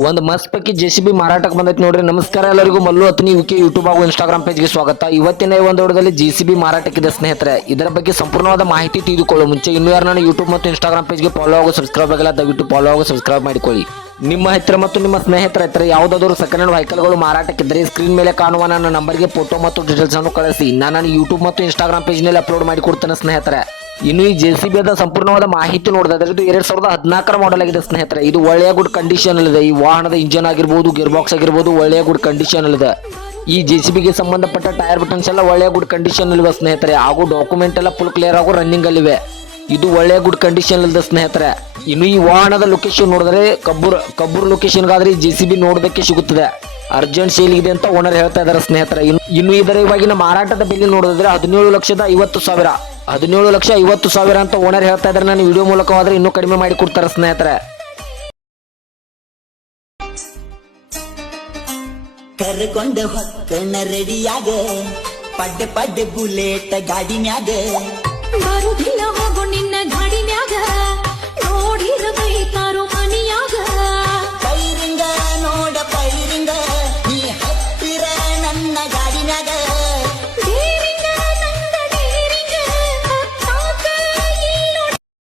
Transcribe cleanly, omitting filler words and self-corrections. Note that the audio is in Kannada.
ಒಂದು ಮಸ್ತ್ ಪೈಕಿ JCB ಮಾರಾಟಕ್ಕೆ ಬಂದೈತಿ ನೋಡ್ರಿ. ನಮಸ್ಕಾರ ಎಲ್ಲರಿಗೂ, ಮಲ್ಲು ಅತ್ನಿ ವಿಕೆ ಯೂಟ್ಯೂಬ್ ಹಾಗೂ ಇನ್ಸ್ಟಾಗ್ರಾಮ್ ಪೇಜ್ಗೆ ಸ್ವಾಗತ. ಇವತ್ತಿನ ಒಂದು ವಿಡಿಯೋದಲ್ಲಿ JCB ಮಾರಾಟಕ್ಕಿದೆ ಸ್ನೇಹಿತರೆ. ಇದರ ಬಗ್ಗೆ ಸಂಪೂರ್ಣವಾದ ಮಾಹಿತಿ ತಿಳಿದುಕೊಳ್ಳೋ ಮುಂಚೆ ಇನ್ನೂ ಯಾರು ನಾನು ಯೂಟ್ಯೂಬ್ ಮತ್ತು ಇನ್ಸ್ಟಾಗ್ರಾಮ್ ಪೇಜ್ಗೆ ಫಾಲೋ ಹಾಗೂ ಸಬ್ಸ್ಕ್ರೈಬ್ ಆಗಿಲ್ಲ, ದಯವಿಟ್ಟು ಫಾಲೋ ಹಾಗೂ ಸಬ್ಸ್ಕ್ರೈಬ್ ಮಾಡಿಕೊಳ್ಳಿ. ನಿಮ್ಮ ಹತ್ತಿರ ಮತ್ತು ನಿಮ್ಮ ಸ್ನೇಹಿತರ ಹತ್ತಿರ ಯಾವುದಾದರೂ ಸೆಕೆಂಡ್ ಹ್ಯಾಂಡ್ ವೆಹಿಕಲ್ಗಳು ಮಾರಾಟಕ್ಕಿದ್ದರೆ ಸ್ಕ್ರೀನ್ ಮೇಲೆ ಕಾಣುವ ನನ್ನ ನಂಬರ್ಗೆ ಫೋಟೋ ಮತ್ತು ಡೀಟೇಲ್ಸ್ ಅನ್ನು ಕಳಿಸಿ. ನಾನು ಯೂಟ್ಯೂಬ್ ಮತ್ತು ಇನ್ಸ್ಟಾಗ್ರಾಮ್ ಪೇಜ್ನಲ್ಲಿ ಅಪ್ಲೋಡ್ ಮಾಡಿ ಕೊಡ್ತೇನೆ ಸ್ನೇಹಿತರೆ. ಇನ್ನು ಈ JCB ಸಂಪೂರ್ಣವಾದ ಮಾಹಿತಿ ನೋಡಿದ್ರೆ ಇದು 2014 ಮಾಡೆಲ್ ಆಗಿದೆ ಸ್ನೇಹಿತರೆ. ಇದು ಒಳ್ಳೆಯ ಗುಡ್ ಕಂಡೀಷನ್ ಇದೆ. ಈ ವಾಹನದ ಇಂಜನ್ ಆಗಿರ್ಬೋದು, ಗೇರ್ ಬಾಕ್ಸ್ ಆಗಿರ್ಬೋದು, ಒಳ್ಳೆಯ ಗುಡ್ ಕಂಡೀಷನ್ ಇದೆ. ಈ JCB ಸಂಬಂಧಪಟ್ಟ ಟೈರ್ ಬಟನ್ಸ್ ಎಲ್ಲ ಒಳ್ಳೆಯ ಗುಡ್ ಕಂಡೀಷನ್ ಇವೆ ಸ್ನೇಹಿತರೆ. ಹಾಗೂ ಡಾಕ್ಯುಮೆಂಟ್ ಎಲ್ಲ ಫುಲ್ ಕ್ಲಿಯರ್ ಹಾಗೂ ರನ್ನಿಂಗ್ ಅಲ್ಲಿವೆ. ಇದು ಒಳ್ಳೆಯ ಗುಡ್ ಕಂಡೀಷನ್ ಇದೆ ಸ್ನೇಹಿತರೆ. ಇನ್ನು ಈ ವಾಹನದ ಲೊಕೇಶನ್ ನೋಡಿದ್ರೆ ಕಬ್ಬೂರ್ ಲೊಕೇಶನ್ಗಾದ್ರೆ ಈ JCB ನೋಡೋದಕ್ಕೆ ಸಿಗುತ್ತದೆ. ಅರ್ಜೆಂಟ್ ಸೇಲ್ ಇದೆ ಅಂತ ಓನರ್ ಹೇಳ್ತಾ ಇದ್ದಾರೆ ಸ್ನೇಹಿತರೆ. ಇನ್ನು ಇದರ ಇವಾಗಿನ ಮಾರಾಟದ ಬೆಲೆ ನೋಡಿದ್ರೆ 17,50,000 17,50,000 ಅಂತ ಓನರ್ ಹೇಳ್ತಾ ಇದ್ದಾರೆ. ನಾನು ವಿಡಿಯೋ ಮೂಲಕವಾದ್ರೆ ಇನ್ನೂ ಕಡಿಮೆ ಮಾಡಿ ಕೊಡ್ತಾರೆ ಸ್ನೇಹಿತರೆ. ಕರ್ಕೊಂಡ ಹೊಕ್ಕಣ ರೆಡಿಯಾಗ ಪಡ್ಡೆ ಪಡ್ಡೆ ಬುಲೆಟ್ ಗಾಡಿ ಮ್ಯಾಗ ಬರುದಿಲ್ಲ ಹೋಗು ನಿನ್ನ ಗಾಡಿ ಮ್ಯಾಗ ನೋಡಿರಬೇಕಾರು ಮನಿಯಾಗ ಪೈರಿಂಗ ನೋಡ ಪೈರಿಂಗ ನೀ ಹತ್ತಿರ ನನ್ನ ಗಾಡಿ ಮ್ಯಾಗ